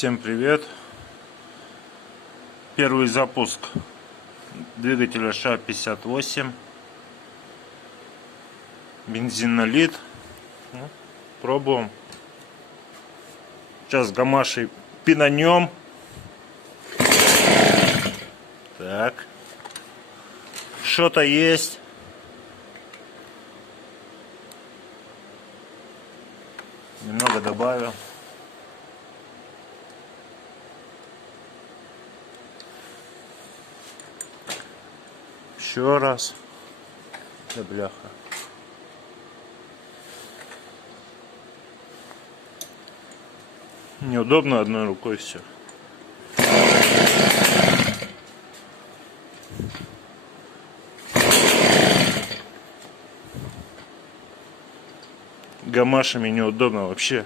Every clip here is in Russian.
Всем привет! Первый запуск двигателя ША-58, бензин налит. Пробуем. Сейчас гамашей пинанем. Так, что-то есть. Немного добавил. Еще раз. Да бляха. Неудобно одной рукой все. Гамашами неудобно вообще.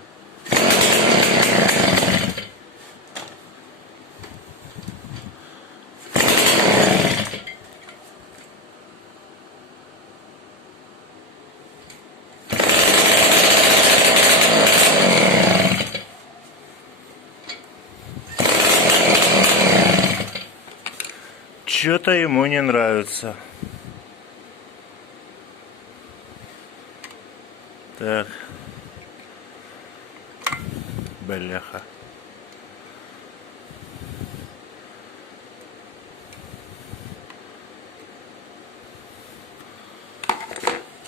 Что-то ему не нравится. Так. Бляха.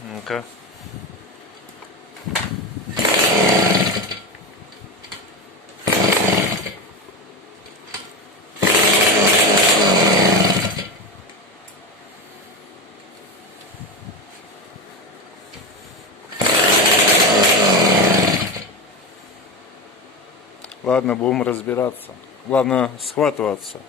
Ну-ка. Ладно, будем разбираться. Главное схватываться.